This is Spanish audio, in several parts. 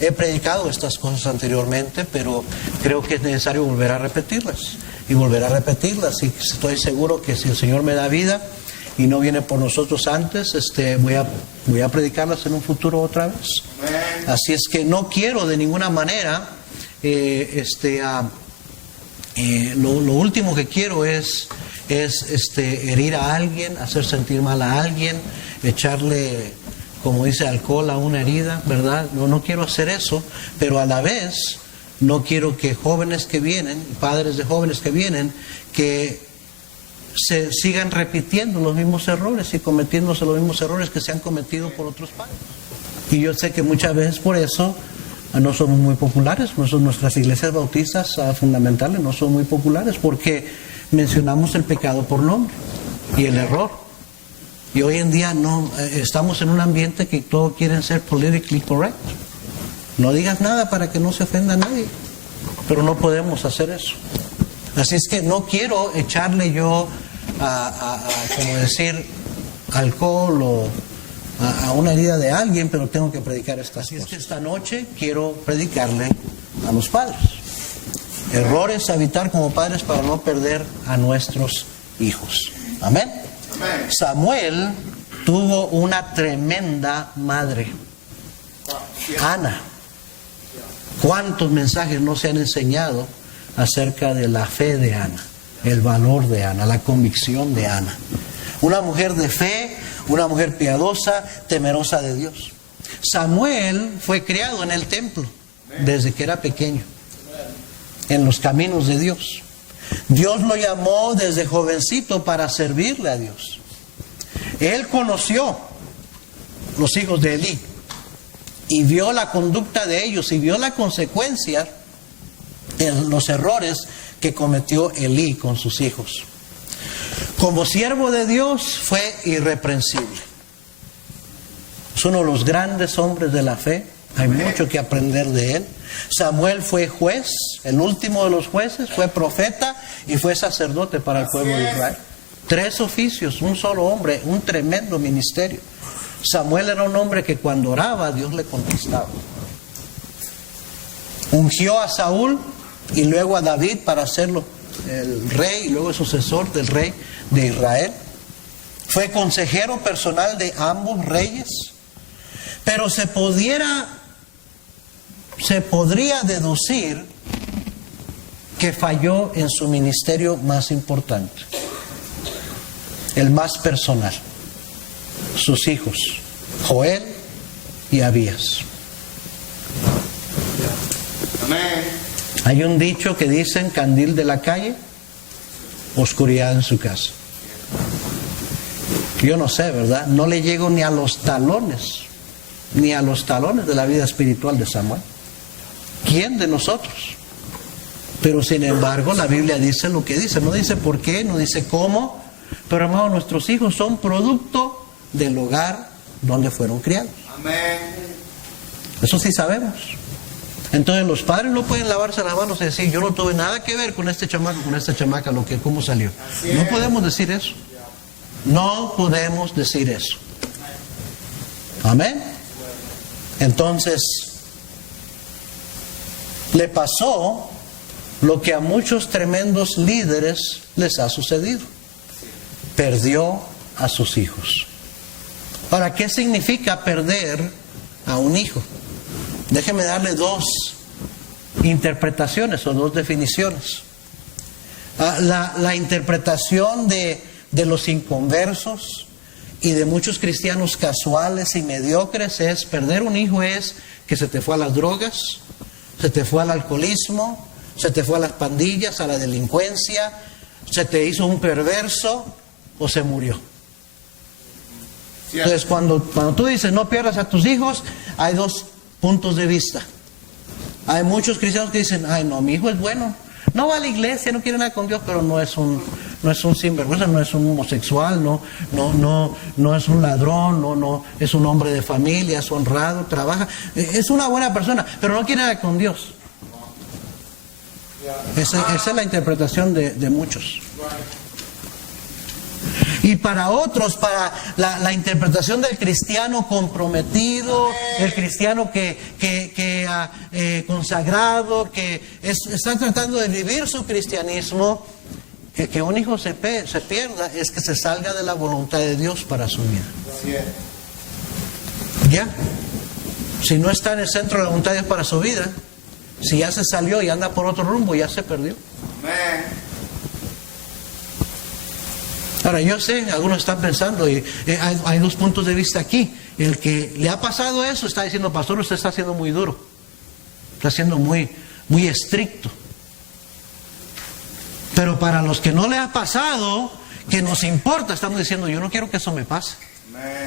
He predicado estas cosas anteriormente, pero creo que es necesario volver a repetirlas. Y volver a repetirlas. Y estoy seguro que si el Señor me da vida y no viene por nosotros antes, voy a predicarlas en un futuro otra vez. Así es que no quiero de ninguna manera, lo último que quiero es herir a alguien, hacer sentir mal a alguien, echarle, como dice, alcohol a una herida, ¿verdad? No quiero hacer eso, pero a la vez no quiero que jóvenes que vienen, padres de jóvenes que vienen, que se sigan repitiendo los mismos errores y cometiéndose los mismos errores que se han cometido por otros padres. Y yo sé que muchas veces por eso no somos muy populares. Nuestras iglesias bautistas fundamentales no son muy populares porque mencionamos el pecado por nombre y el error. Y hoy en día no estamos en un ambiente que todos quieren ser politically correct. No digas nada para que no se ofenda a nadie, pero no podemos hacer eso. Así es que no quiero echarle yo como decir, alcohol o a una herida de alguien, pero tengo que predicar estas cosas. Así es que esta noche quiero predicarle a los padres. Errores a evitar como padres para no perder a nuestros hijos. Amén. Samuel tuvo una tremenda madre, Ana. ¿Cuántos mensajes no se han enseñado acerca de la fe de Ana, el valor de Ana, la convicción de Ana? Una mujer de fe, una mujer piadosa, temerosa de Dios. Samuel fue criado en el templo desde que era pequeño, en los caminos de Dios. Dios lo llamó desde jovencito para servirle a Dios. Él conoció los hijos de Elí y vio la conducta de ellos y vio la consecuencia de los errores que cometió Elí con sus hijos. Como siervo de Dios fue irreprensible. Es uno de los grandes hombres de la fe. Hay mucho que aprender de él. Samuel fue juez, el último de los jueces, fue profeta y fue sacerdote para el pueblo de Israel. 3 oficios, un solo hombre, un tremendo ministerio. Samuel era un hombre que cuando oraba, Dios le contestaba. Ungió a Saúl y luego a David para hacerlo el rey y luego el sucesor del rey de Israel. Fue consejero personal de ambos reyes. Pero se podría podría deducir que falló en su ministerio más importante, el más personal, sus hijos, Joel y Abías. Amén. Hay un dicho que dicen: candil de la calle, oscuridad en su casa. Yo no sé, ¿verdad? No le llego ni a los talones de la vida espiritual de Samuel. ¿Quién de nosotros? Pero sin embargo la Biblia dice lo que dice. No dice por qué, no dice cómo. Pero hermano, nuestros hijos son producto del hogar donde fueron criados. Amén. Eso sí sabemos. Entonces los padres no pueden lavarse las manos y decir: yo no tuve nada que ver con este chamaco, con esta chamaca, cómo salió. No podemos decir eso. No podemos decir eso. Amén. Entonces le pasó lo que a muchos tremendos líderes les ha sucedido. Perdió a sus hijos. Ahora, ¿qué significa perder a un hijo? Déjeme darle 2 interpretaciones o 2 definiciones. La interpretación de los inconversos y de muchos cristianos casuales y mediocres es: perder un hijo es que se te fue a las drogas, se te fue al alcoholismo, se te fue a las pandillas, a la delincuencia, se te hizo un perverso o se murió. Entonces cuando tú dices no pierdas a tus hijos, hay 2 puntos de vista. Hay muchos cristianos que dicen: ay no, mi hijo es bueno, no va a la iglesia, no quiere nada con Dios, pero no es un sinvergüenza, no es un homosexual, no es un ladrón, no es un hombre de familia, es honrado, trabaja, es una buena persona, pero no quiere nada con Dios. Esa es la interpretación de muchos. Y para otros, para la interpretación del cristiano comprometido, el cristiano consagrado, que está tratando de vivir su cristianismo, que un hijo se pierda es que se salga de la voluntad de Dios para su vida. Ya. Si no está en el centro de la voluntad de Dios para su vida, si ya se salió y anda por otro rumbo, ya se perdió. Ahora, yo sé, algunos están pensando, y hay dos puntos de vista aquí. El que le ha pasado eso está diciendo, pastor, usted está siendo muy duro, está siendo muy estricto. Pero para los que no le ha pasado, que nos importa, estamos diciendo, yo no quiero que eso me pase.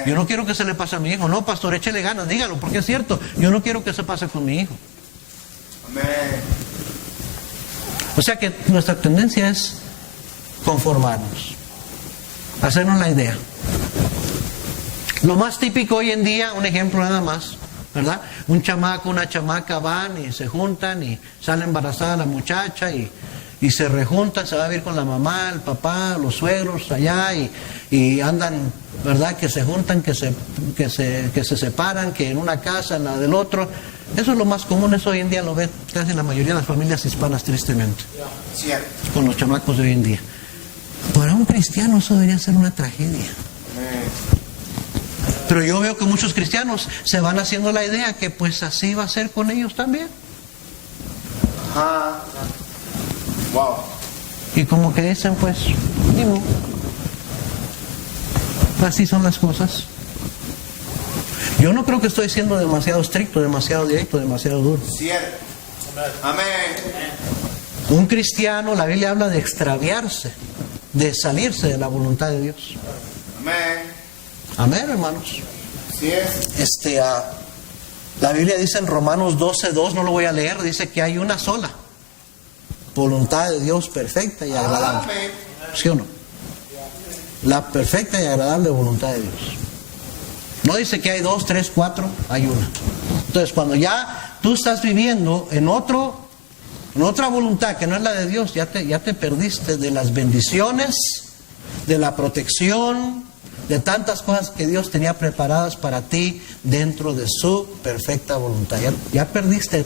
Yo no quiero que se le pase a mi hijo. No, pastor, échele ganas, dígalo, porque es cierto, yo no quiero que se pase con mi hijo. O sea que nuestra tendencia es conformarnos, hacernos la idea. Lo más típico hoy en día, un ejemplo nada más, ¿verdad? Un chamaco, una chamaca van y se juntan y sale embarazada la muchacha y se rejuntan, se va a vivir con la mamá, el papá, los suegros allá y andan, ¿verdad? Que se juntan, que se separan, que en una casa, en la del otro. Eso es lo más común, eso hoy en día lo ve casi la mayoría de las familias hispanas, tristemente, con los chamacos de hoy en día. Para un cristiano eso debería ser una tragedia. Pero yo veo que muchos cristianos se van haciendo la idea que pues así va a ser con ellos también. Wow. Y como que dicen, pues, digo, así son las cosas. Yo no creo que estoy siendo demasiado estricto, demasiado directo, demasiado duro. Cierto. Amén. Un cristiano, la Biblia habla de extraviarse, de salirse de la voluntad de Dios. Amén. Amén, hermanos. Así es. La Biblia dice en Romanos 12:2, no lo voy a leer, dice que hay una sola voluntad de Dios perfecta y agradable. Amén. ¿Sí o no? La perfecta y agradable voluntad de Dios. No dice que hay 2, 3, 4, hay una. Entonces, cuando ya tú estás viviendo en otra voluntad que no es la de Dios, ya te perdiste de las bendiciones, de la protección, de tantas cosas que Dios tenía preparadas para ti dentro de su perfecta voluntad. Ya perdiste.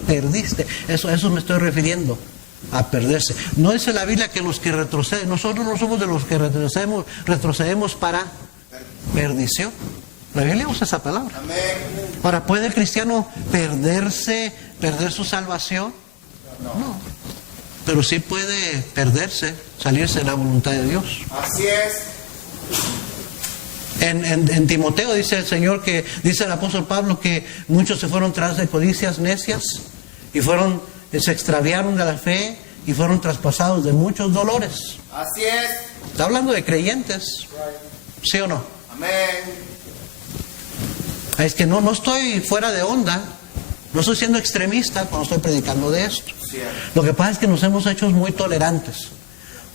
Eso me estoy refiriendo. A perderse. No dice la Biblia que los que retroceden, nosotros no somos de los que retrocedemos para perdición. La Biblia usa esa palabra. Amén. Ahora, ¿puede el cristiano perder su salvación? No. Pero sí puede perderse, salirse de la voluntad de Dios. Así es. En Timoteo dice el Señor dice el apóstol Pablo que muchos se fueron tras de codicias necias y se extraviaron de la fe y fueron traspasados de muchos dolores. Así es. Está hablando de creyentes. ¿Sí o no? Amén. Es que no estoy fuera de onda. No estoy siendo extremista cuando estoy predicando de esto. Cierto. Lo que pasa es que nos hemos hecho muy tolerantes.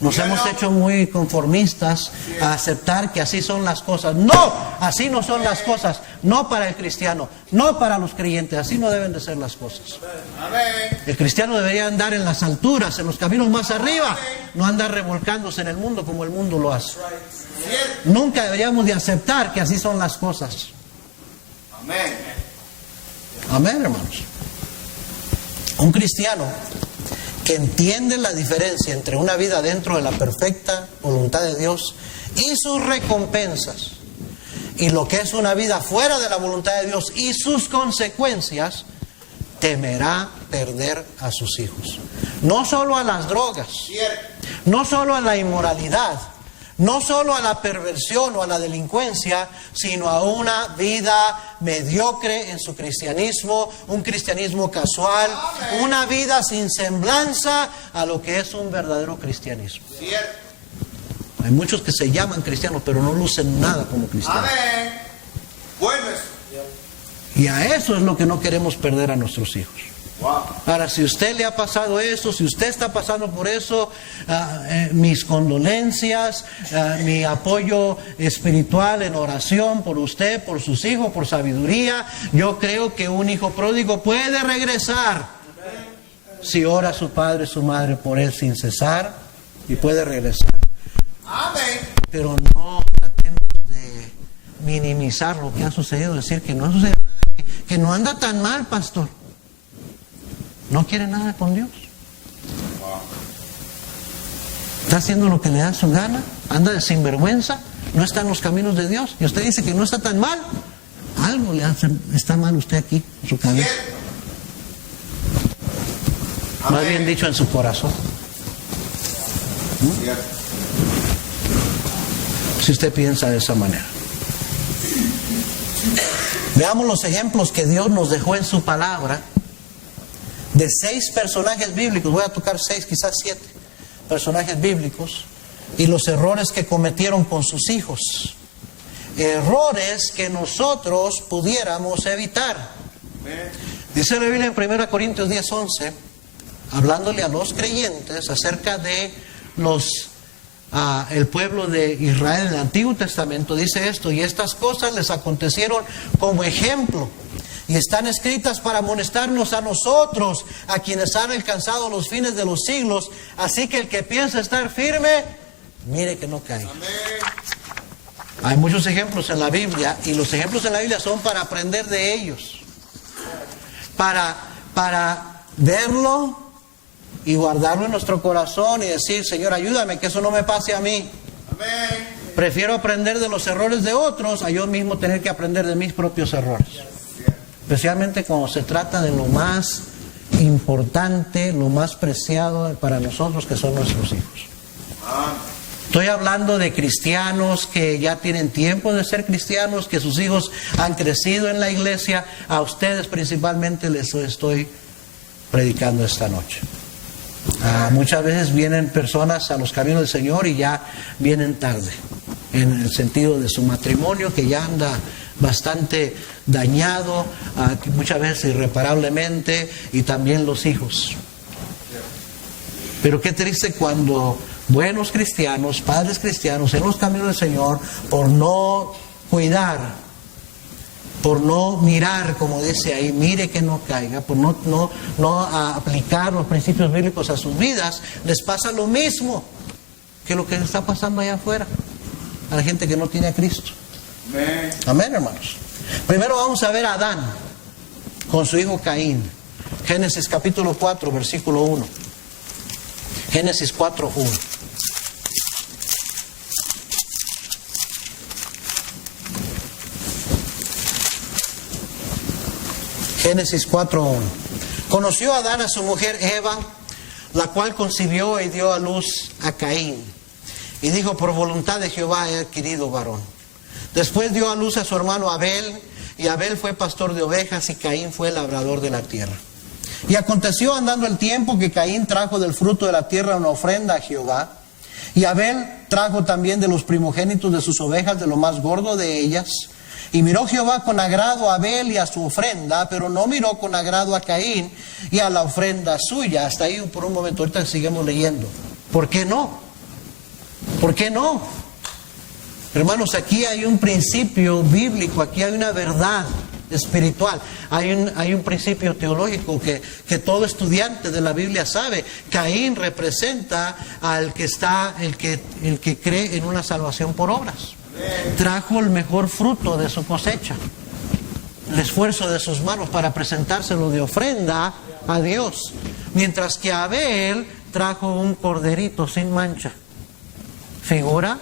Nos hemos hecho muy conformistas a aceptar que así son las cosas. No, así no son las cosas. No para el cristiano, no para los creyentes. Así no deben de ser las cosas. Amén. El cristiano debería andar en las alturas, en los caminos más arriba, no andar revolcándose en el mundo como el mundo lo hace. Cierto. Nunca deberíamos de aceptar que así son las cosas. Amén. Amén, hermanos. Un cristiano que entiende la diferencia entre una vida dentro de la perfecta voluntad de Dios y sus recompensas, y lo que es una vida fuera de la voluntad de Dios y sus consecuencias, temerá perder a sus hijos. No solo a las drogas, no solo a la inmoralidad, no solo a la perversión o a la delincuencia, sino a una vida mediocre en su cristianismo, un cristianismo casual, una vida sin semblanza a lo que es un verdadero cristianismo. Cierto. Hay muchos que se llaman cristianos, pero no lucen nada como cristianos. Amén. Bueno eso. Y a eso es lo que no queremos perder a nuestros hijos. Wow. Ahora, si usted le ha pasado eso, si usted está pasando por eso, mis condolencias, mi apoyo espiritual en oración por usted, por sus hijos, por sabiduría. Yo creo que un hijo pródigo puede regresar si ora su padre, su madre por él sin cesar, y puede regresar. Amén. Pero no minimizar lo que ha sucedido, decir que no ha sucedido nada, que no anda tan mal, pastor. No quiere nada con Dios. Está haciendo lo que le da su gana, anda de sinvergüenza, no está en los caminos de Dios. Y usted dice que no está tan mal. Algo le hace, está mal usted aquí, en su cabeza. Más bien dicho, en su corazón. Si usted piensa de esa manera. Veamos los ejemplos que Dios nos dejó en su palabra de 6 personajes bíblicos. Voy a tocar 6, quizás 7 personajes bíblicos, y los errores que cometieron con sus hijos. Errores que nosotros pudiéramos evitar. Dice la Biblia en 1 Corintios 10:11, hablándole a los creyentes acerca de el pueblo de Israel en el Antiguo Testamento, dice esto: y estas cosas les acontecieron como ejemplo, y están escritas para amonestarnos a nosotros, a quienes han alcanzado los fines de los siglos. Así que el que piensa estar firme, mire que no caiga. Hay muchos ejemplos en la Biblia, y los ejemplos en la Biblia son para aprender de ellos, para verlo y guardarlo en nuestro corazón y decir: Señor, ayúdame que eso no me pase a mí. Amén. Prefiero aprender de los errores de otros a yo mismo tener que aprender de mis propios errores. Especialmente cuando se trata de lo más importante, lo más preciado para nosotros, que son nuestros hijos. Estoy hablando de cristianos que ya tienen tiempo de ser cristianos, que sus hijos han crecido en la iglesia. A ustedes principalmente les estoy predicando esta noche. Muchas veces vienen personas a los caminos del Señor y ya vienen tarde, en el sentido de su matrimonio, que ya anda bastante dañado, muchas veces irreparablemente, y también los hijos. Pero qué triste cuando buenos cristianos, padres cristianos en los caminos del Señor, por no cuidar, por no mirar, como dice ahí, mire que no caiga, por no aplicar los principios bíblicos a sus vidas, les pasa lo mismo que lo que les está pasando allá afuera a la gente que no tiene a Cristo. Amén. Amén, hermanos. Primero vamos a ver a Adán con su hijo Caín. Génesis capítulo 4, versículo 1. Génesis 4, 1. Génesis 4:1. Conoció Adán a su mujer Eva, la cual concibió y dio a luz a Caín. Y dijo: por voluntad de Jehová he adquirido varón. Después dio a luz a su hermano Abel, y Abel fue pastor de ovejas, y Caín fue labrador de la tierra. Y aconteció andando el tiempo que Caín trajo del fruto de la tierra una ofrenda a Jehová, y Abel trajo también de los primogénitos de sus ovejas, de lo más gordo de ellas. Y miró Jehová con agrado a Abel y a su ofrenda, pero no miró con agrado a Caín y a la ofrenda suya. Hasta ahí por un momento, ahorita seguimos leyendo. ¿Por qué no? ¿Por qué no? Hermanos, aquí hay un principio bíblico, aquí hay una verdad espiritual, hay un principio teológico que todo estudiante de la Biblia sabe. Caín representa al que el que cree en una salvación por obras. Trajo el mejor fruto de su cosecha, el esfuerzo de sus manos para presentárselo de ofrenda a Dios, mientras que Abel trajo un corderito sin mancha, figura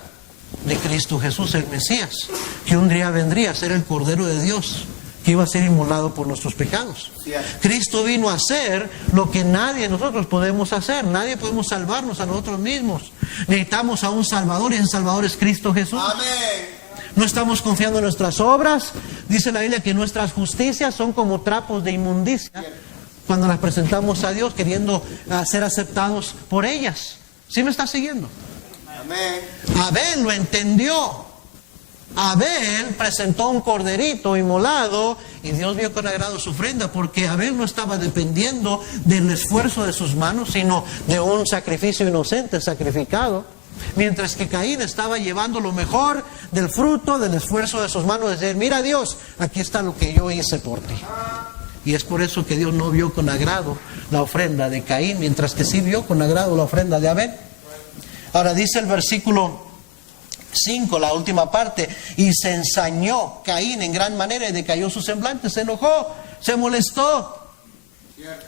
de Cristo Jesús, el Mesías, que un día vendría a ser el Cordero de Dios, que iba a ser inmolado por nuestros pecados. Cristo vino a hacer lo que nadie de nosotros podemos hacer. Nadie podemos salvarnos a nosotros mismos. Necesitamos a un Salvador, y ese Salvador es Cristo Jesús. Amén. No estamos confiando en nuestras obras. Dice la Biblia que nuestras justicias son como trapos de inmundicia cuando las presentamos a Dios, queriendo ser aceptados por ellas. ¿Sí me está siguiendo? Amén. Abel lo entendió. Abel presentó un corderito inmolado y Dios vio con agrado su ofrenda, porque Abel no estaba dependiendo del esfuerzo de sus manos, sino de un sacrificio inocente sacrificado, mientras que Caín estaba llevando lo mejor del fruto del esfuerzo de sus manos, es decir: mira Dios, aquí está lo que yo hice por ti. Y es por eso que Dios no vio con agrado la ofrenda de Caín, mientras que sí vio con agrado la ofrenda de Abel. Ahora dice el versículo 5, la última parte. Y se ensañó Caín en gran manera y decayó su semblante, se enojó, se molestó.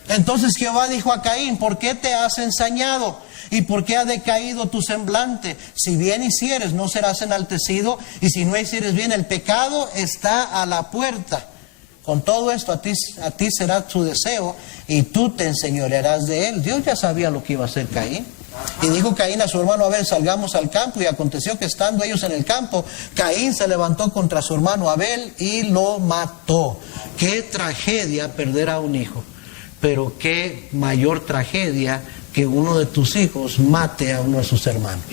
Entonces Jehová dijo a Caín: ¿por qué te has ensañado? ¿Y por qué ha decaído tu semblante? Si bien hicieres, no serás enaltecido, y si no hicieres bien, el pecado está a la puerta. Con todo esto a ti será su deseo, y tú te enseñorearás de él. Dios ya sabía lo que iba a hacer Caín. Y dijo Caín a su hermano Abel: salgamos al campo. Y aconteció que estando ellos en el campo, Caín se levantó contra su hermano Abel y lo mató. Qué tragedia perder a un hijo. Pero qué mayor tragedia que uno de tus hijos mate a uno de sus hermanos.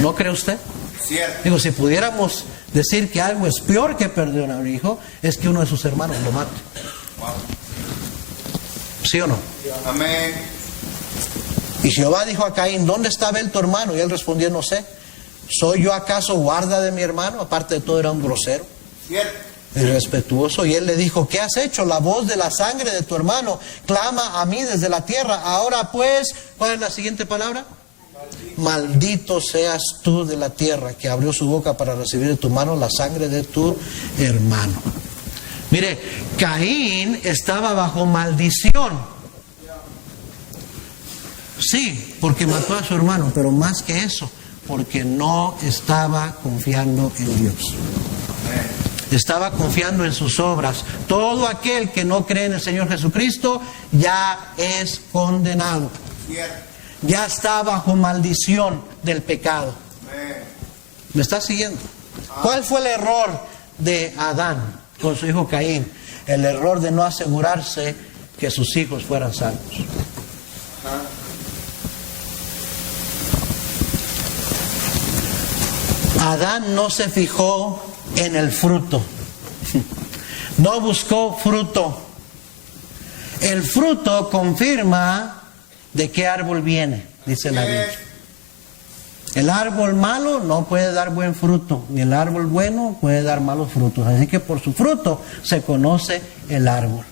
¿No cree usted? Cierto. Digo, si pudiéramos decir que algo es peor que perder a un hijo, es que uno de sus hermanos lo mate. ¿Sí o no? Amén. Y Jehová dijo a Caín: ¿dónde está Abel tu hermano? Y él respondió: no sé. ¿Soy yo acaso guarda de mi hermano? Aparte de todo, era un grosero. Cierto. Irrespetuoso. Y él le dijo: ¿qué has hecho? La voz de la sangre de tu hermano clama a mí desde la tierra. Ahora pues, ¿cuál es la siguiente palabra? Maldito seas tú de la tierra, que abrió su boca para recibir de tu mano la sangre de tu hermano. Mire, Caín estaba bajo maldición. Sí, porque mató a su hermano, pero más que eso, porque no estaba confiando en Dios. Estaba confiando en sus obras. Todo aquel que no cree en el Señor Jesucristo ya es condenado. Ya está bajo maldición del pecado. ¿Me está siguiendo? ¿Cuál fue el error de Adán con su hijo Caín? El error de no asegurarse que sus hijos fueran salvos. Adán no se fijó en el fruto. No buscó fruto. El fruto confirma de qué árbol viene, dice la Biblia. El árbol malo no puede dar buen fruto, ni el árbol bueno puede dar malos frutos. Así que por su fruto se conoce el árbol.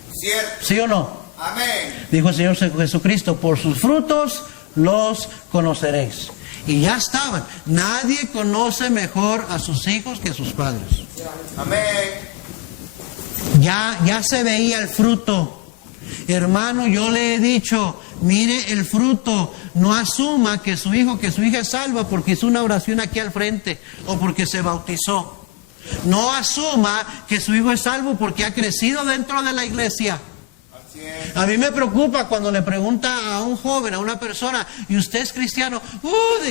¿Sí o no? Amén. Dijo el Señor Jesucristo: por sus frutos los conoceréis. Y ya estaban. Nadie conoce mejor a sus hijos que sus padres. Amén. Ya se veía el fruto. Hermano, yo le he dicho: mire el fruto. No asuma que su hijo, que su hija es salva porque hizo una oración aquí al frente o porque se bautizó. No asuma que su hijo es salvo porque ha crecido dentro de la iglesia. A mí me preocupa cuando le pregunta a un joven, a una persona: ¿y usted es cristiano?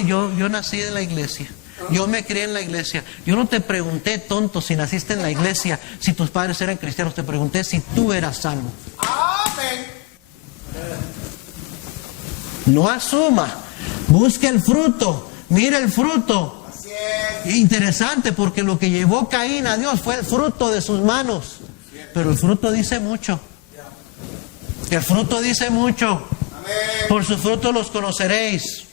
Yo nací en la iglesia. Yo me crié en la iglesia. Yo no te pregunté, tonto, si naciste en la iglesia, si tus padres eran cristianos. Te pregunté si tú eras salvo. Amén. No asuma. Busque el fruto. Mire el fruto. Así es. Interesante, porque lo que llevó Caín a Dios fue el fruto de sus manos. Pero el fruto dice mucho. El fruto dice mucho. Amén. Por su fruto los conoceréis.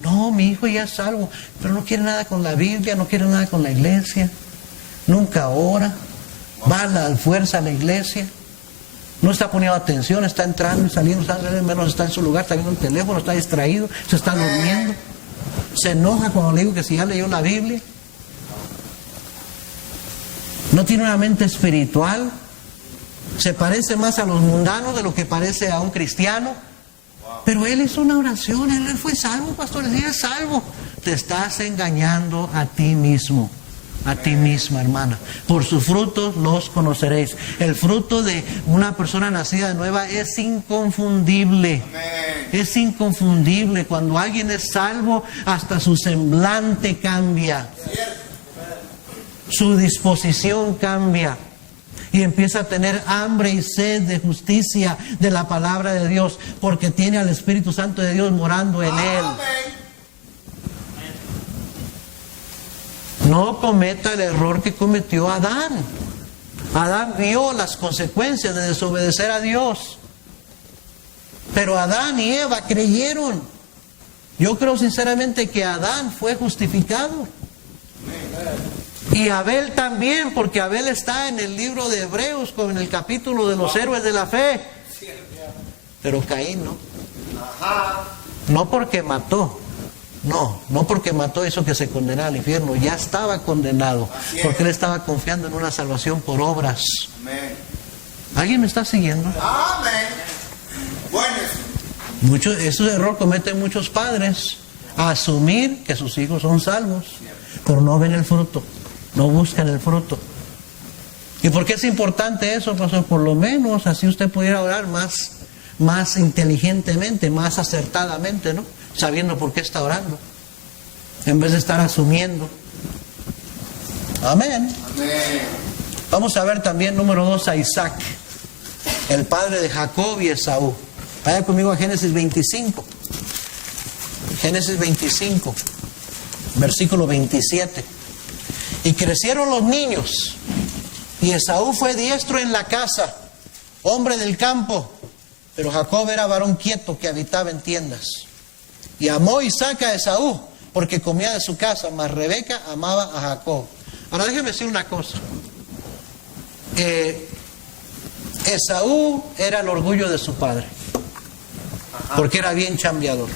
No, mi hijo ya es salvo, pero no quiere nada con la Biblia, no quiere nada con la iglesia. Nunca ora. Va a la fuerza a la iglesia. No está poniendo atención, está entrando y saliendo, menos está en su lugar, está viendo el teléfono, está distraído, se está durmiendo. Se enoja cuando le digo que si ya leyó la Biblia. No tiene una mente espiritual. Se parece más a los mundanos de lo que parece a un cristiano. Pero él hizo una oración, él fue salvo, pastor, él es salvo. Te estás engañando a ti mismo, a ti misma, hermana. Por sus frutos los conoceréis. El fruto de una persona nacida de nueva es inconfundible. Es inconfundible. Cuando alguien es salvo, hasta su semblante cambia. Su disposición cambia. Y empieza a tener hambre y sed de justicia de la palabra de Dios, porque tiene al Espíritu Santo de Dios morando en él. No cometa el error que cometió Adán. Adán vio las consecuencias de desobedecer a Dios. Pero Adán y Eva creyeron. Yo creo sinceramente que Adán fue justificado. Y Abel también, porque Abel está en el libro de Hebreos, en el capítulo de los héroes de la fe. Pero Caín no. No porque mató, No porque mató hizo que se condenara al infierno, ya estaba condenado, Así es. porque él estaba confiando en una salvación por obras. Amén. ¿Alguien me está siguiendo? Amén. Bueno. Ese error cometen muchos padres, asumir que sus hijos son salvos, pero no ven el fruto, no buscan el fruto. ¿Y por qué es importante eso, pastor? Por lo menos así usted pudiera orar más inteligentemente, más acertadamente, ¿no? Sabiendo por qué está orando, en vez de estar asumiendo. Amén. Amén. Vamos a ver también, número 2, a Isaac, el padre de Jacob y Esaú. Vaya conmigo a Génesis 25. Génesis 25, versículo 27. Y crecieron los niños, y Esaú fue diestro en la casa, hombre del campo, pero Jacob era varón quieto que habitaba en tiendas. Y amó Isaac a Esaú, porque comía de su casa, mas Rebeca amaba a Jacob. Ahora déjeme decir una cosa. Esaú era el orgullo de su padre, porque era bien chambeador,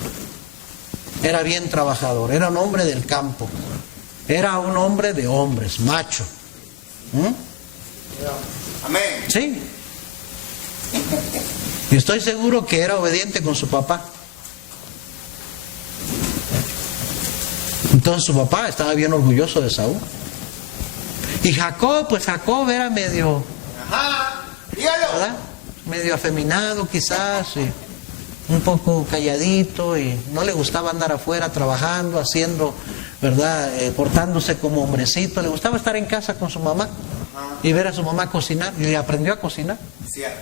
era bien trabajador, era un hombre del campo, era un hombre de hombres, macho. Amén. Sí. Y estoy seguro que era obediente con su papá. Entonces su papá estaba bien orgulloso de Esaú. Y Jacob, pues Jacob era medio, Ajá. Dígalo. ¿verdad? Medio afeminado quizás, y un poco calladito, y no le gustaba andar afuera trabajando, haciendo, ¿verdad? Portándose como hombrecito. Le gustaba estar en casa con su mamá y ver a su mamá cocinar, y aprendió a cocinar. Cierto.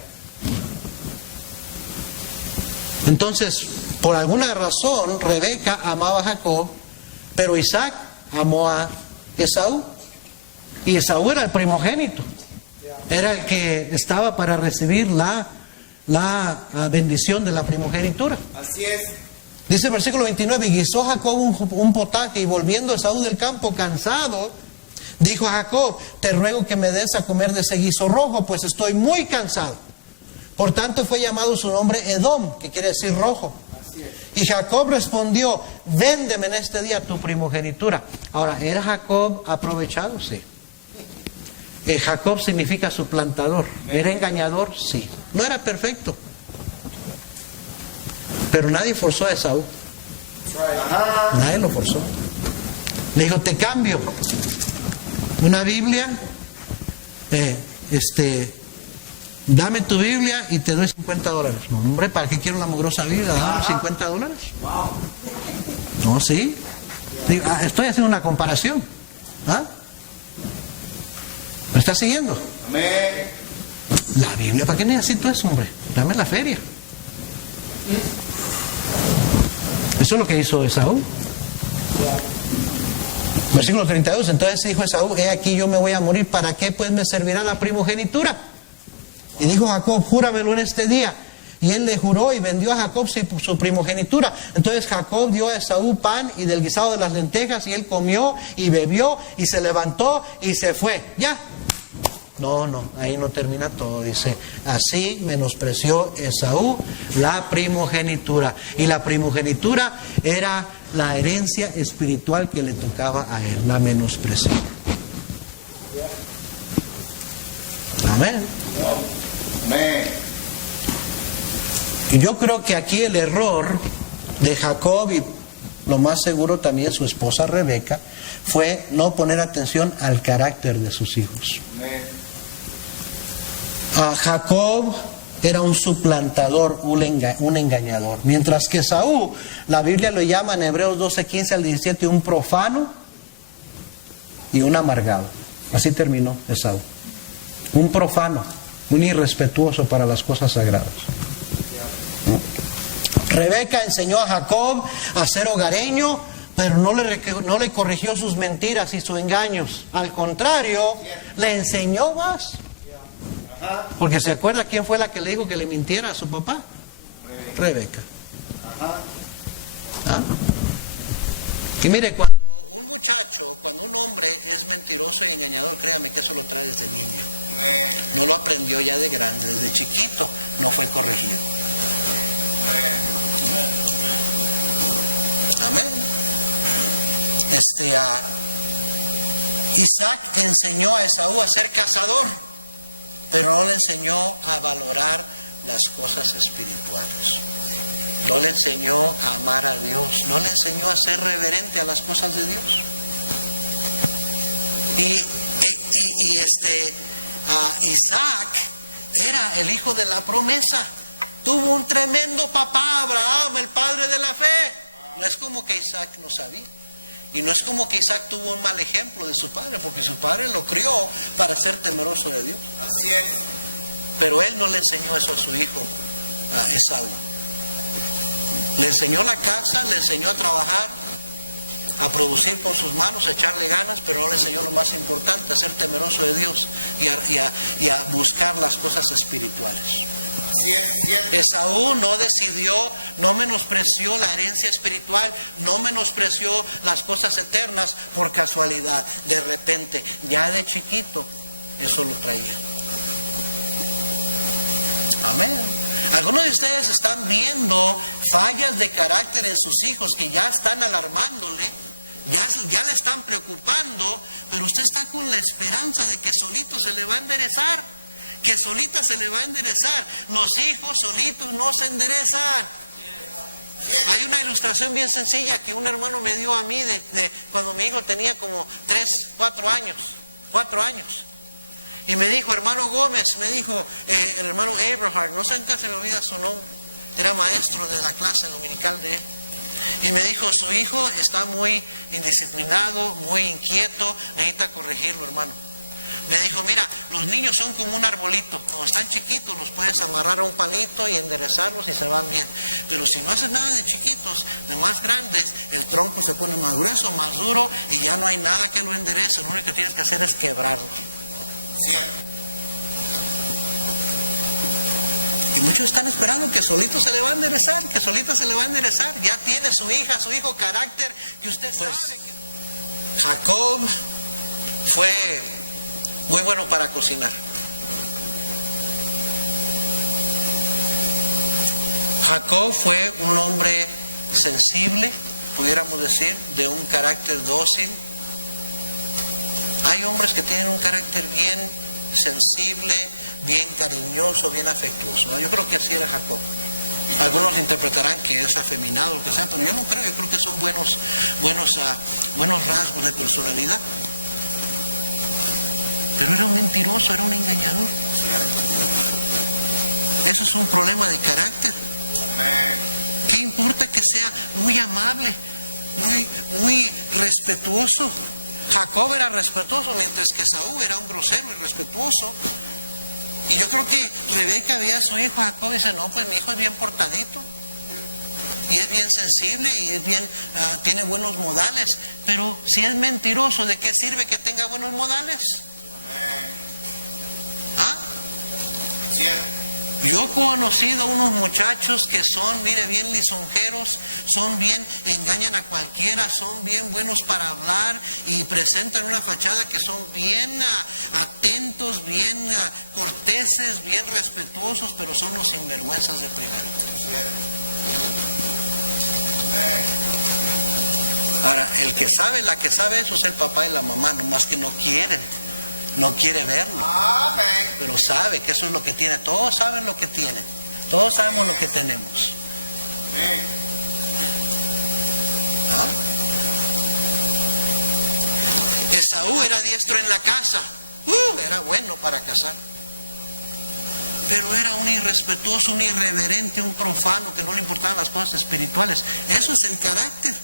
Entonces, por alguna razón, Rebeca amaba a Jacob, pero Isaac amó a Esaú. Y Esaú era el primogénito, era el que estaba para recibir la bendición de la primogenitura. Así es. Dice el versículo 29, y guisó Jacob un potaje, y volviendo Esaú del campo cansado, dijo a Jacob, te ruego que me des a comer de ese guiso rojo, pues estoy muy cansado. Por tanto fue llamado su nombre Edom, que quiere decir rojo. Así es. Y Jacob respondió, véndeme en este día tu primogenitura. Ahora, ¿era Jacob aprovechado? Sí. Jacob significa suplantador. ¿Era engañador? Sí. No era perfecto. Pero nadie forzó a Esaú. Ajá. Nadie lo forzó. Le dijo, te cambio una Biblia, dame tu Biblia y te doy $50. No, hombre, ¿para qué quiero la mugrosa Biblia? ¿Dame $50? No, sí. Digo, estoy haciendo una comparación. ¿Ah? ¿Me estás siguiendo? Amén. La Biblia, ¿para qué necesito eso, hombre? Dame la feria. Eso es lo que hizo Esaú. Versículo 32, entonces dijo Esaú, he aquí yo me voy a morir, ¿para qué pues me servirá la primogenitura? Y dijo Jacob, júramelo en este día. Y él le juró y vendió a Jacob su primogenitura. Entonces Jacob dio a Esaú pan y del guisado de las lentejas, y él comió y bebió y se levantó y se fue. Ya. No, ahí no termina todo. Dice, así menospreció Esaú la primogenitura. Y la primogenitura era la herencia espiritual que le tocaba a él. La menospreció. Amén. Amén. Y yo creo que aquí el error de Jacob, y lo más seguro también su esposa Rebeca, fue no poner atención al carácter de sus hijos. Amén. Jacob era un suplantador, un engañador. Mientras que Esaú, la Biblia lo llama en Hebreos 12:15 al 17, un profano y un amargado. Así terminó Esaú. Un profano, un irrespetuoso para las cosas sagradas. Rebeca enseñó a Jacob a ser hogareño, pero no le corrigió sus mentiras y sus engaños. Al contrario, le enseñó más. Porque se acuerda quién fue la que le dijo que le mintiera a su papá. Rebeca. ¿Ah? Y mire, cuando un hombre es mentiroso y engañador, créame que eso lo trae desde niño. No lo aprendió ya de grande, desde chiquito no fue corregido. Amén. Isaac enseñó a Esaú a ser cazador, pero no le enseñó a valorar las cosas espirituales. No le enseñó a amar a Dios, no le enseñó a ser reverente a las cosas de Dios. Isaac era el hijo de la promesa. Tuvo un tremendo papá, Abraham, el padre de la fe. No es como que Isaac no sabía. Y no es como que Isaac tuvo un mal ejemplo de su padre, porque su padre lo crió para ser temeroso de Dios. Así es. Pero él no le enseñó eso a su hijo, a Esaú. Le enseñó la casa, le enseñó a trabajar, a producir con sus manos, a echarle ganas, pero no le enseñó lo más importante, a ser temeroso de Dios y a buscar las cosas espirituales. Así es, cierto. Esaú no decidió, no menospreció la herencia espiritual, no menospreció las cosas eternas por casualidad. De repente, ya de chiquito, eso lo traía. Amén. Algunos de ustedes están viendo fallas de carácter en sus hijos que ya están alarmándole, ya le están preocupando, pero usted está con la esperanza de que solito se le va a enderezar, que solita se le va a enderezar. Los hijos solitos no se enderezan. Hay una ilustración bien sencilla que un hermano me dio a mí de cuando mi hijo tenía como 4 años. Y me dijo, hermano Gómez, me dijo, el hermano Abraham, no sé, nunca se me olvida su nombre, era maestro de la clase dominical de él. Y me dijo, su hijo está muy indisciplinado, muy inquieto, necesita corregirlo, hermano. Me dijo, mira, los niños son como un arbolito, cuando están chiquitos los puedes amarrar a un palito y enderezarlos y se van bien. Pero si no haces nada de chiquitos, de más grandes, el tronco se pone más grueso, más duro y ya no hay nada que lo enderece, lo único que tienes que hacer es quebrarlo. Cierto. Y muchos están esperando que solito se le va a enderezar, que solito se le va a enderezar. Ya tiene su hija, su hijo carácter que usted sabe que... Jacob fue muy bueno para cocinar. Jacob fue un hombre sensible, pudiéramos decir, de un carácter dócil. Hay hombres que tienen un carácter bien sensible, bien cariñoso, bien afectuoso. Yo creo que así era Jacob. Algunos interpretarán que es afeminado, lo que sea, pero yo no creo. Yo creo que son buenos rasgos de personalidad. Pero era un mentiroso, era un engañador. Eso es un problema de carácter. ¿Qué importa que sea muy amable, muy respetuoso? Jacob era respetuoso, mientras que Esaú era un grosero y irrespetuoso. Y yo creo que Rebeca veía a su hijo Jacob y dice, no, pues mi hijo es bien portadito. Y es bien sensible y es bien, tiene buenos modales. Pero si es mentiroso, ¿de qué sirve que tenga buenos modales? ¿Ah? Cierto. Yo he conocido a unos muchachos que son, mire, bien lisonjeros, engañan a cualquiera, son bien buenos para hablar y presentan una fachada que son bien atentos, bien corteses, bien respetuosos, pero son unos sinvergüenzas de primera. Ahora, la que sabe eso es el papá y la mamá, nomás que no quiere verlo. Amén. Pero sabe que eso es lo que tiene. Todos saben lo que tienen. Todos sabemos lo que tenemos. Amén. Esaú era diestro en la casa. Era bueno para cazar. Pero era un irrespetuoso, un irreverente, un profano que no le importaban las cosas espirituales. Eso es el carácter.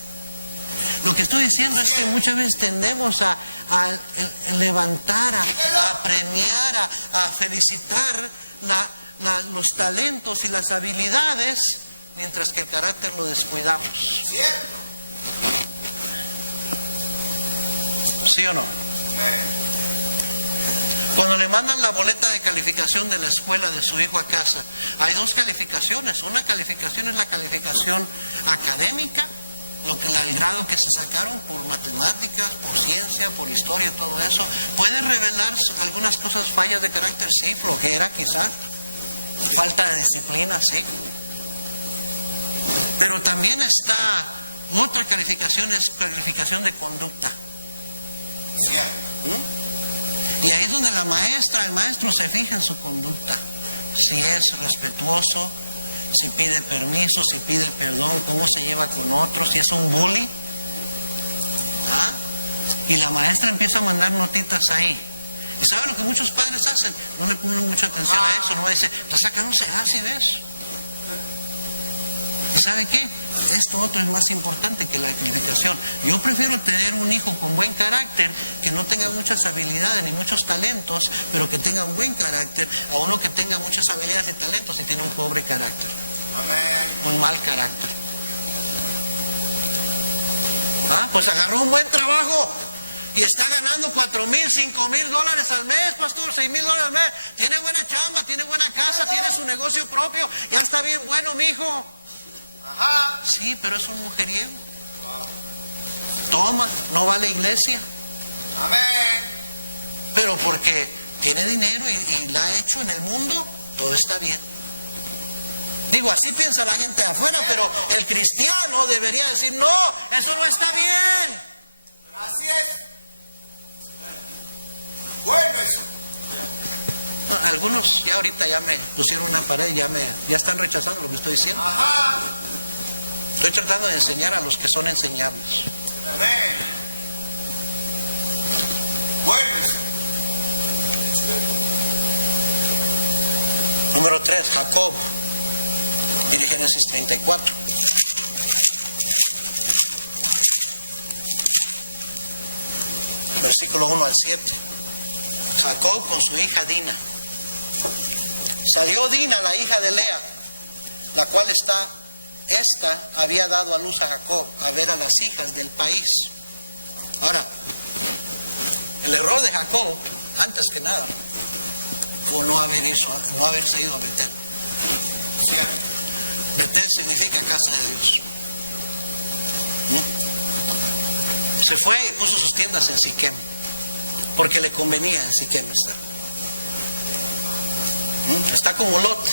Lo que estoy diciendo es que muchas veces tendemos a levantar, a premiar, a felicitar los talentos y las habilidades, mientras que el carácter lo descuidamos. Cierto. ¿Sí o no? Cuando le mandan la boleta de calificación de la escuela de su hijo a casa, hay 2 calificaciones. Una calificación es la calificación académica, el grado que se sacaron por matemáticas, por ciencia, por historia, todo eso. Puede revelar algunas cosas, fallas de carácter, sí, flojera quizás, falta de disciplina, sí. Pero también está Otra calificación es calificación de conducta. Cierto. Y ahí es donde el maestro se fija en su conducta. Si es respetuoso, si pide permiso, si pide perdón, cómo se lleva con otros, si es un bully. Y la maestra empieza a mandar notitas ahí. ¿Y sabe lo que muchos padres hacen? No le ponen mucha atención a eso. No dice, te sacan un así, ¿ves? ¿Y sabe qué? Esto otro es más importante que la calificación. Yo prefiero tener un hijo con buen carácter, que no tenga muchas habilidades ni muchos talentos, pero que tenga un buen carácter, a uno que tenga muchas habilidades y talentos y tiene un pobre carácter. Amén. Un mal carácter. Pues agarró un buen trabajo y está ganando $4,000, $5,000 al mes, pastor, $6,000 al mes. Tiene buena chamba, tiene buena casa, tiene su negocio propio. Ya está bien bueno, mijo. Ajá. Sí, pero es un mujeriego. Toma, no va a la iglesia. Amén. Pero porque tiene dinero y la ha hecho en el mundo, todo está bien. Digo, así piensa la gente de afuera, pero el cristiano debería decir, no, eso no está bien. Así es. Bueno eso. Algunos ya ahorita ya me pusieron una pared, ya están rechazando lo que estoy diciendo. Ajá. Estoy tratando de enseñar a los que son enseñables. Amén. Bueno eso. Número 3, Jacob. Mire Génesis 34. Versículo 1 al 7. Jacob con su hija Dina. Salió Dina, la hija de Lea, la cual esta había dado a luz a Jacob, a ver a las hijas del país. Ahora, el error de Jacob, antes que nada, fue no haberse ido a Betel. Cierto. Betel significa casa de Dios. Se fue y puso sus tiendas en Siquem, porque le convenía en Siquem estar. Está como Lot,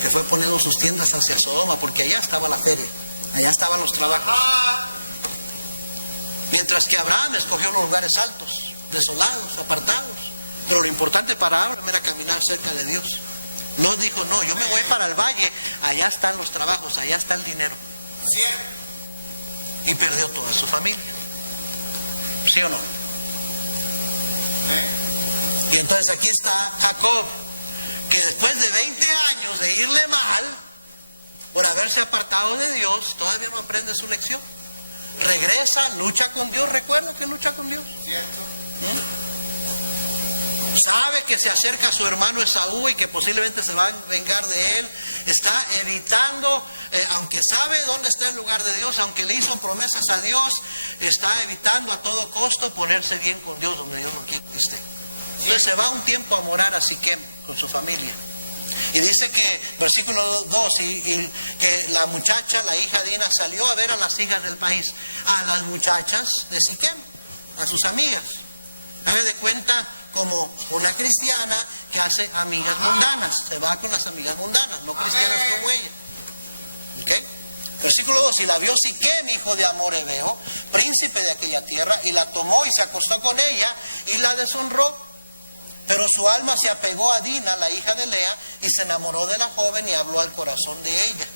que fue poniendo sus tiendas hacia Sodoma, porque allá estaba la feria, allá estaban los trabajos. Mientras que Abraham escogió los lugares altos, desolados, apartados. Pero lo importante para Abraham era caminar cerca de Dios. Lot dijo, no, yo me voy para el valle, allá están los trabajos, allá está el dinero. Cierto. Y perdió toda su familia. ¿Sí o no? Y entonces aquí está Jacob, que después de 20 años de irle mal, por haberse apartado de Dios, todavía no aprende su lección. Regresa, lucha con Dios. Recuerda que lucha con Dios. Cierto. Sabe que se acerca a su hermano Esaú y que posiblemente se va a vengar de él. Está evitando, aunque sabe dónde está el lugar de Dios, aunque le hizo promesas a Dios, está evitando a todo costo ponerse bien con Dios donde Dios no quiere que esté. Entonces se va un tiempo a morar a Siquem con su familia. Y dice que, versículo 2, y que la muchacha, la hija Dina, salió a ver a las hijas del país, a las muchachas de Siquem, a sus amigas. Haga de cuenta como una cristiana que hace amigas mundanas, se va con las amigas mundanas, no cristianas como ella. ¿Ok? Versículo 2, y la vio Siquem, hijo de Amor Hebeo, príncipe de aquella tierra, y la tomó y se acostó con ella y la deshonró. Pero su alma se apegó a Dina, la hija de Lea, y se enamoró de la joven y habló al corazón de ella.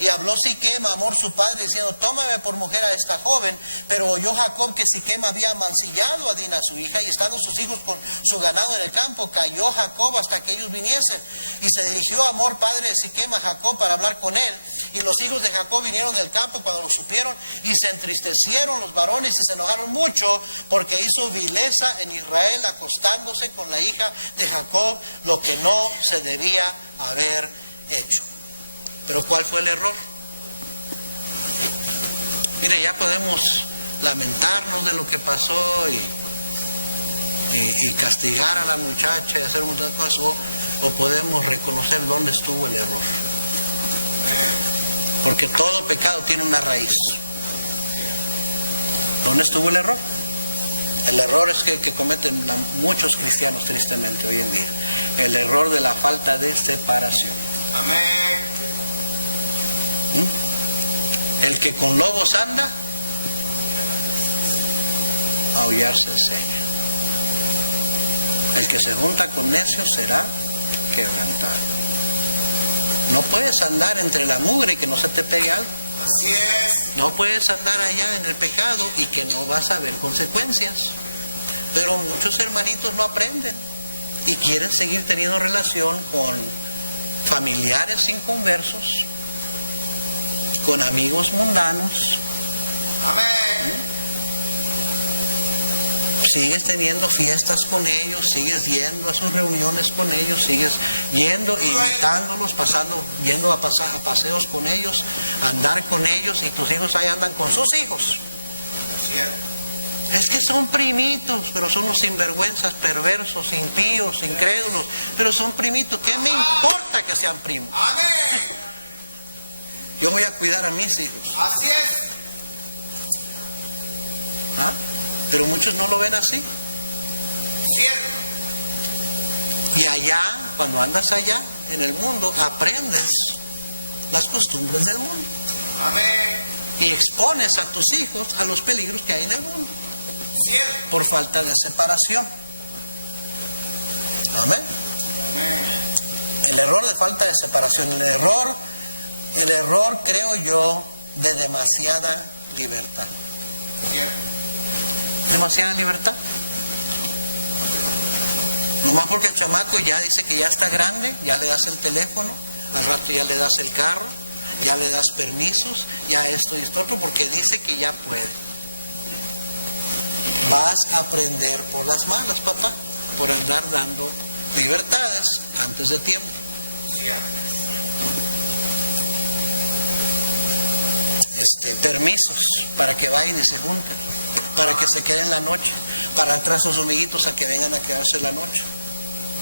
Y habló Siquem a Hamor su padre, diciendo, tómame por mujer a esta joven. Pero oyó Jacob que Siquem había mancillado a Dina su hija, y estando sus hijos con su ganado en el campo, cayó Jacob hasta que ellos viniesen. Y se dirigió Hamor, padre de Siquem, a Jacob para hablar con él. Y los hijos de Jacob vinieron del campo cuando lo supieron, y se entristecieron los varones y se enojaron mucho, porque hizo vileza en Israel acostándose con la hija de Jacob, lo que no se debía haber hecho. Pero ¿cuál fue el error? Mire, ya podemos lamentarnos de lo que pasó y castigar a la muchacha y hacer un montón de cosas, o podemos reconocer dónde estuvo el error. Porque todo pecado tiene una raíz. ¿Dónde estuvo el error? El error es que cometen muchos cristianos tristemente hoy en día. El error de la falta de separación. Amén. El que con lobos anda, maullar se enseña. El que se junta con necios será quebrantado. No puedes andar entre la mugre y que no se te pegue algo. Así es. No puedes andar allá en el pecado y que no vas a ver consecuencias. Pero muchos hermanitos no aprenden y quieren seguir teniendo relación con familiares inconversos, con amigos mundanos. Amén. Sigues teniendo fiestas con ellos, sigues yendo a sus reuniones con ellos, sigues yendo, invitándolos, yendo a paseos con ellos, andar con ellos, y tus hijos ahí andan con sus hijos. Cierto. Es que son primitos, pero son los sinvergüenzas, perversos, impíos, incrédulos, pero son primitos. ¿Qué me importa que sean primos? Amén. Yo voy a cuidar a mis hijos. Así es. ¿Ah? Pero muchos no lo ven así. Cierto. Y allá, cuando andas allá en el mundo, aprendes las costumbres del mundo. Amén. Y expones a tus hijos a los peligros que hay en el mundo Cierto. por falta de separación. Amén. Amén. El error de falta de separación, el error creo yo de demasiada libertad. Cierto. Demasiada libertad. Nomás porque el chamaco ya dice que ya está grande, ya le das el teléfono, al rato ya le das el carro, ya le das permisos, ya esto y esto otro, porque dice que ya puede. Vas a aprender por las malas, papá, por andar dando libertades antes de tiempo. Cierto. Permisos para que vayan y se junten, para que se queden la noche, para atrás a sus amiguitos a que vengan a quedarse la noche,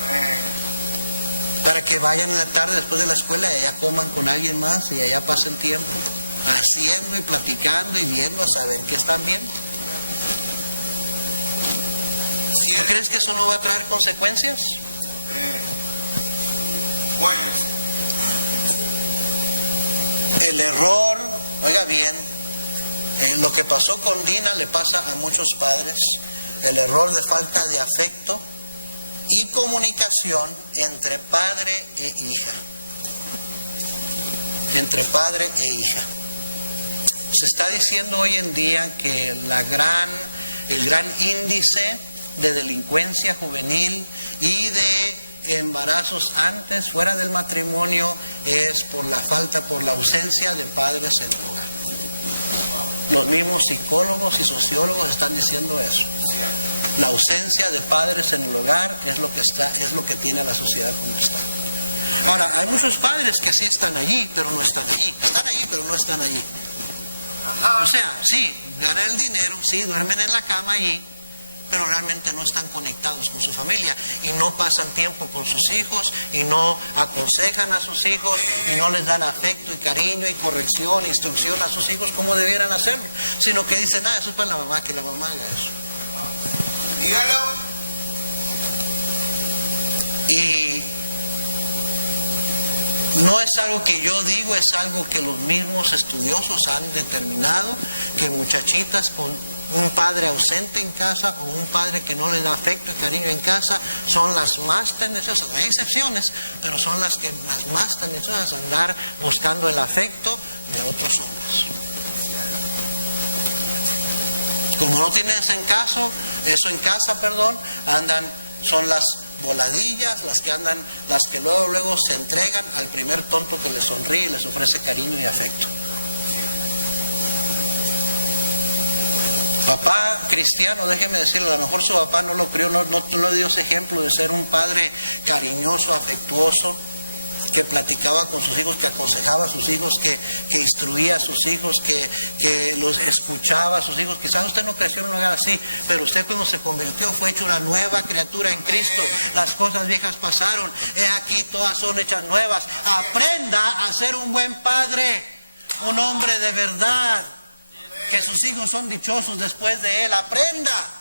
Amén. para que vayan en la tarde después de la escuela y allá coman con alguien más y allá pasen tiempo haciendo y platicando y viendo a saber qué están viendo. ¿No Cierto. crees que eso no va a traer consecuencias? Buenas. El error, oiga bien, lo que pasó con Dina le pasa a muchos padres, el error de falta de afecto y comunicación entre padre e hija. Entre padre e hija. Se está diciendo hoy en día que el gran índice de delincuencia juvenil y de embarazos antes, fuera del matrimonio, es por la ausencia de padres en el hogar. Los mismos psicólogos y sociólogos están diciendo eso. Cierto. La ausencia de padres en el hogar es lo que tiene a la sociedad como está. Ahora, hay muchos padres que sí están allí, pero no están allí. Están allí, pero no están allí. Ajá. O sea, sí, ganan el dinero, sí, duermen en la cama allí, pero realmente no están conectados con su familia y no pasan tiempo con sus hijos y no aconsejan a sus hijos y no les dan afecto y cariño y corrección, instrucción a sus hijos como debieran hacerlo, sino que dicen, eso es para la mamá, que la mamá haga eso. Dígalo. Y no es algo que yo digo, es algo que los mismos estudiosos han determinado, que muchachitas con un padre ausente en casa o un padre que no le da afecto y cariño en casa son las más tendenciosas. Hay excepciones, pero son las más tendenciosas a andar buscando el afecto de otros hombres. Como no tienen eso en casa, son las voladillas, las que luego se entregan al primer tonto que les sonríe y les ofrece cariño y afecto. Papá cristiano, déjeme decirle, a lo mejor su papá no lo crió, no le dio ese ejemplo de ser un padre cariñoso, afectuoso, que platicaba con sus hijos, que aconsejaba a sus hijos, que instruía a sus hijos, que los escuchaba a sus hijos. Quizás usted no creció en un hogar así, pero usted cuando se convirtió fue hecho una nueva criatura en Cristo. Las cosas viejas pasaron, he aquí todas son hechas nuevas. Aprenda a ser un buen padre, un hombre de verdad, que sus hijos son dichosos después de él. Aprenda.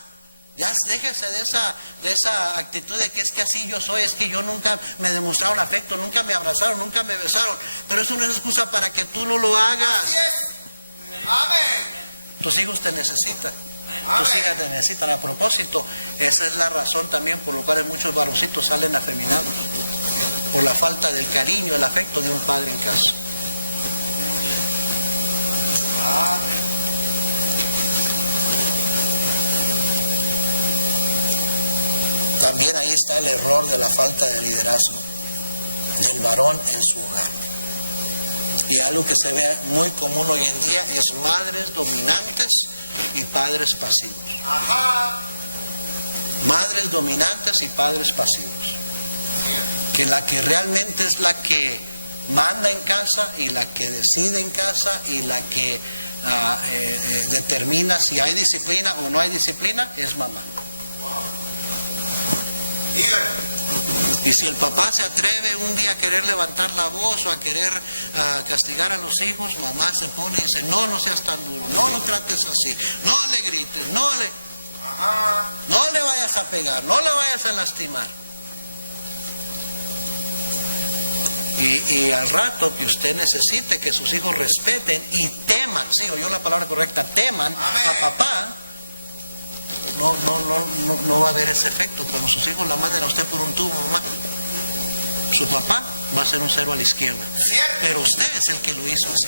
Ya déjese de esa actitud de que es que así yo soy, es que yo nunca me demostraron afecto, nunca me abrazaron, nunca me besaron. Pero eso no es excusa para que tú no lo hagas. Así es. Amén. Tus hijos te necesitan. Tus hijas te necesitan. A propósito, esa es la razón también por la cual muchos varoncitos salen afeminados. Por la falta del cariño, el afecto de un padre en casa. También ahí está el error de la falta de liderazgo del varón en su hogar. Y algo que se ve muy común hoy en día es madres dominantes y padres pasivos. Madres dominantes y padres pasivos. Que la que realmente es la que manda en casa y la que decide en casa y la que determina si hay disciplina o no hay disciplina es mamá. Y si el papá se atreve un día a querer levantar la voz o a querer castigar a los hijos, mamá se pone y dice, no seas tan duro, no lo trates así, no le grites, no le vayas a pegar, no le vayas a lastimar. Y al rato que usted necesite que sus hijos respeten y teman, sí, oyó la palabra correcta, teman a papá, no va a haber ese efecto. Cuando sus hijos la manden a usted por un tubo, mamá, su papá va a ser un cero a la izquierda. Pero usted es el que lo hizo así.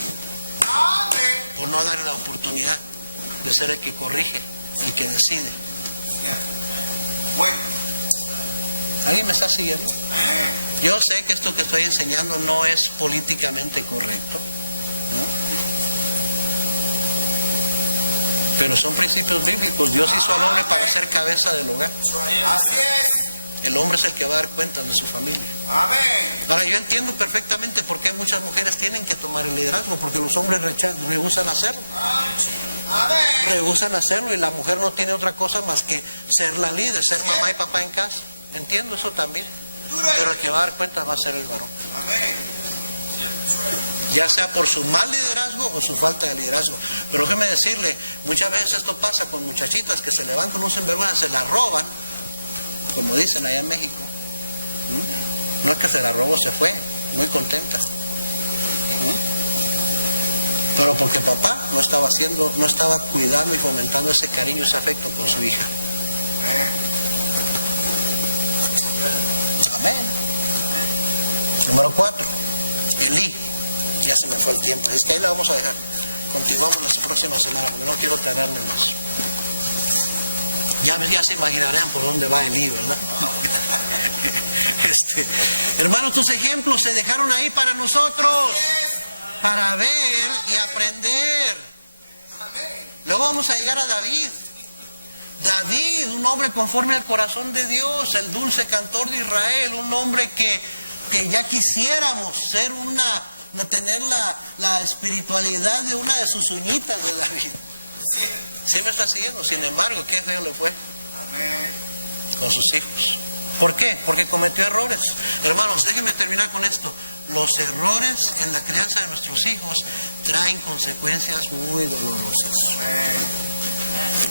Por no darle la oportunidad de ser el que corrige, el que decide. ¿Alguien me está siguiendo? Yo sé que esto que estoy enseñando no es políticamente correcto, pero son principios bíblicos. Dios hizo al hombre para ser cabeza del hogar. Así es. El hombre es el que va a dar cuenta de su familia. Ahora, yo entiendo perfectamente por qué muchas mujeres tienen que tomar el liderazgo, porque los hombres rehúsan hacerlo. Rehúsan hacerlo y la mujer no tiene otra cosa más que ser la líder, ser mamá y papá en casa. Entiendo eso también. Pero el que va a dar cuenta va a ser el varón. Ya sea por su mal liderazgo o su falta de liderazgo. Pero déjeme decirle, muchas veces esto pasa con muchachitas que se le van con un sinvergüenza, se la roban, como dicen allá en México. No es que se la robó, se fue, muy contenta. Pero porque papá no estaba cuidando y fomentando ese cariño, ese afecto con su hija. Amén. Número 4, Elí. Ya se me fue el tiempo, es que ahí la vamos a dejar. Continuamos la próxima semana porque no quiero tardarme más. Ya se imaginarán por dónde va Elí, ¿verdad? Hermanos, tus ejemplos se dejaron ahí para nosotros, para ver y aprender. Luego vamos a llegar a David. David, un hombre conforme al corazón de Dios, el dulce cantor de Israel, un hombre que ya quisiéramos ser tener la espiritualidad de una de sus uñitas de David. ¿Sí me está siguiendo? Sin embargo, qué feo le fue con sus hijos. ¿Por qué? Porque cometió errores. Hermanos, déjenme terminar con esto. Los errores en la crianza de nuestros hijos traen consecuencias muy dolorosas.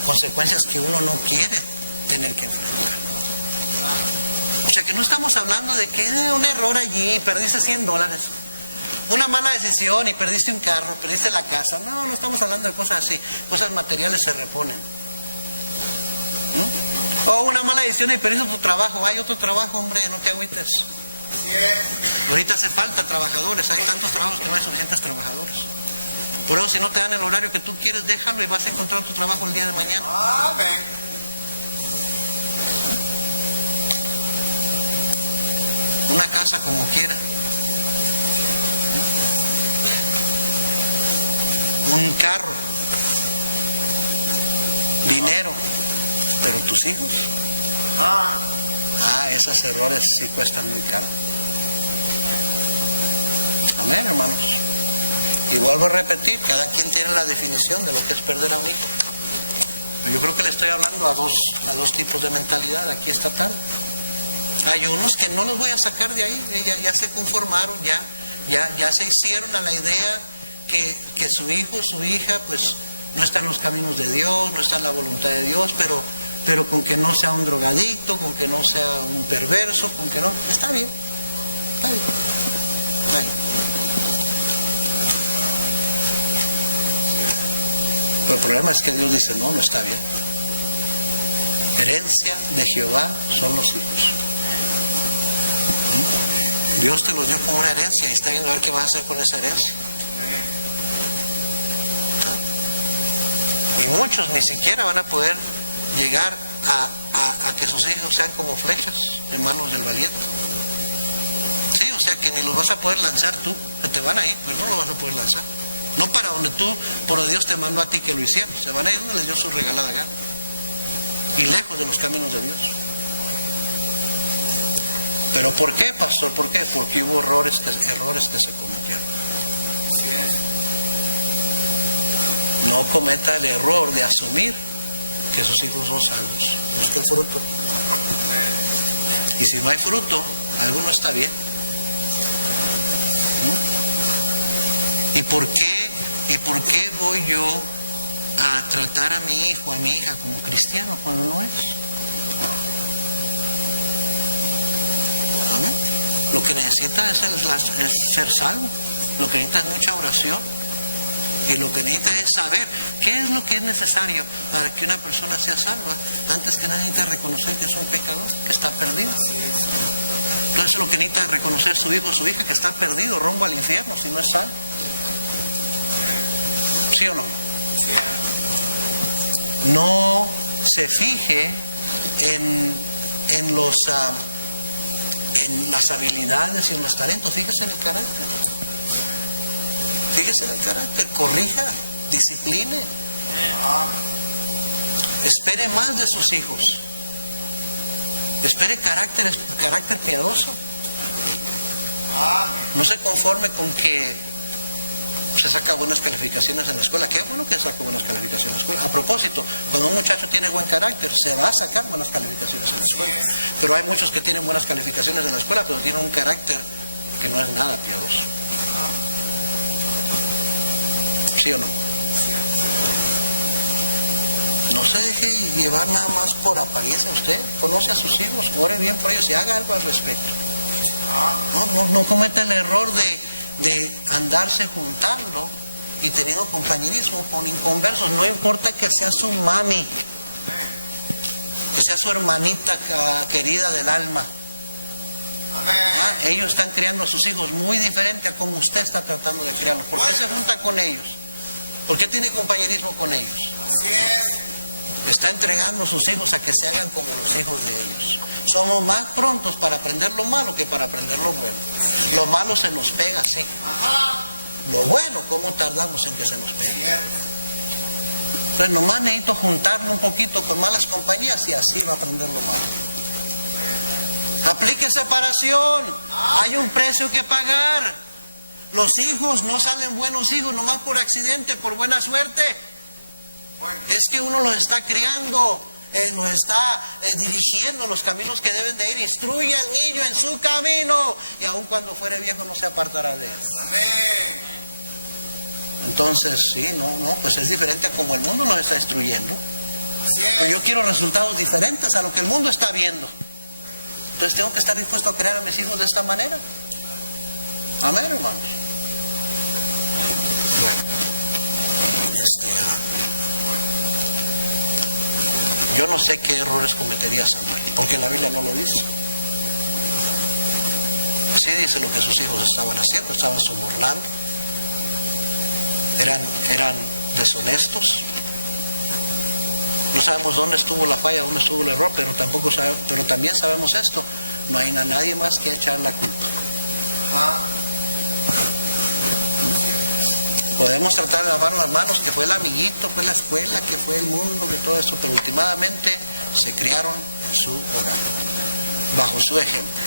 Consecuencias que uno no quiere tener que enfrentar. O sea, que no estamos hablando de que un error allí, perdiste $100, una mala decisión y perdiste un carro, perdiste la casa. No estamos hablando de cosas así. Cosas materiales se reponen. O una mala decisión y perdiste tu trabajo. Hay otro trabajo, hombre, no te agüites. Ahorita hace falta trabajadores. Hay tantos trabajos que no hay suficientes trabajadores. Por eso, si no te dan el horario que tú quieres, déjalo y vas a encontrar tu trabajo el día de mañana. Una casa como quiera. Un carro. Dinero. Pero tus hijos. Esos errores sí cuestan muy caro. Amén, hermanos. Y vuelvo a repetir, cada quien tiene la definición de lo que es perder a un hijo. Pero yo creo que le estoy hablando a dos tipos de mentalidad aquí esta tarde. Hay unos que no los voy a sacar de ahí, ya se conformaron, ya se hicieron a la idea que su hijo, su hija, pues no está en los caminos de Dios, no está en la voluntad de Dios, pero con que no sea un drogadicto, con que no sea un perverso, con que no, está bien. Pero el problema es que Dios dice, no está bien. Herencia de Jehová son los hijos. Dios te los dio como una herencia y está viendo a ver qué vas a hacer con esa herencia. Y muchos ni siquiera van a poder llegar a que sus hijos sean como flechas en manos del valiente. Sí, o sea que ni los vas a poder lanzar tú, se te van a ir, pues no los vas a poder lanzar. No para donde por Dios te mandó a ti que lo hicieras, se van a ir donde les dio su regalada gana. Y lejos de los caminos de Dios. ¿Pero por qué, pastor? ¿Por qué? Porque hubo errores que se cometieron. Así es. No cometa el error de asumir que sus hijos son salvos. Busque el fruto. Y si no hay fruto, algo no está bien. ¿Y por qué voy yo a tratar a mi hijo, a mi hija como cristiano cuando no es? Amén. Lo que necesita es ser salvo. Lo que necesita es mucha oración. Y lo que necesita es saber qué es lo que es necesario para que una persona sea salva. Antes que nada necesita reconocer que es un pecador, que está perdido. Entonces lo que necesita es reconocer su hijo o su hija que está perdido rumbo al infierno si no es salvo. ¿Sí o no? No se fije en las habilidades y en los talentos. Fíjese en el carácter. Fíjese en el carácter. Corrija, discipline. Espere más de sus hijos. Espere carácter piadoso. No se conforme con que se saca buenas calificaciones en la escuela. Qué bueno que saca buenas calificaciones en la escuela. A propósito, cuando un muchacho tiene buen carácter, se va a sacar buenas calificaciones en la escuela. Pero hay muchos que tienen buenas calificaciones en la escuela, pero tienen un carácter que no es nada piadoso. ¿Sí o no? No se deje llevar nada más por apariencia. Usted conoce a sus hijos, ore bien por ellos y haga algo al respecto. No cometa el error de andarse juntando y teniendo compañerismo con inconversos. No importa que sea su mami, que sea su hermanita querida del alma. Ellos están criando a sus hijos muy diferente a como usted está tratando de criarlos. ¿Por qué se junta con ellos? ¿Por qué tiene compañerismo con ellos? Así es. Está entregando a sus hijos a que se hagan como los hijos de ellos. Somos más prontos para aprender lo malo que para aprender lo bueno. Lo malo se nos pega, sí. Lo bueno, ¿cómo tardamos en que se nos pegue? Entonces nomás necesito juntarlo un poquito con malas compañías y así va a aprender lo malo. Aplique separación. Hay un precio que pagar. Los hijos no salen buenos hijos nomás por accidente, por buena suerte. Es que uno los está criando, los está dirigiendo los caminos que deben de ir. Instruye al niño en su camino y aun cuando fuere viejo no se apartará de él. Amén. Entonces, sí, pues es diferente a como el mundo los está instruyendo. Así es. Pero yo quiero resultados diferentes a lo que el mundo está viendo. Entonces tengo que estar dispuesto a crear a mis hijos de esta manera. Amén, hermanos. Bueno, yo no sé qué errores cometería Samuel, porque la Biblia no lo dice. Sí dice lo que sus hijos estaban haciendo, estaban sobornando, eran deshonestos. No sabemos dónde estuvo la falla, dónde estuvo el error, pero también sabemos esto: no hay a nadie más que echar la culpa. Podemos tratar de lavar las manos, que fue el amiguito, fue la escuela, que fue el mundo, que todo esto, pero últimamente se criaron en su hogar, bajo su ejemplo.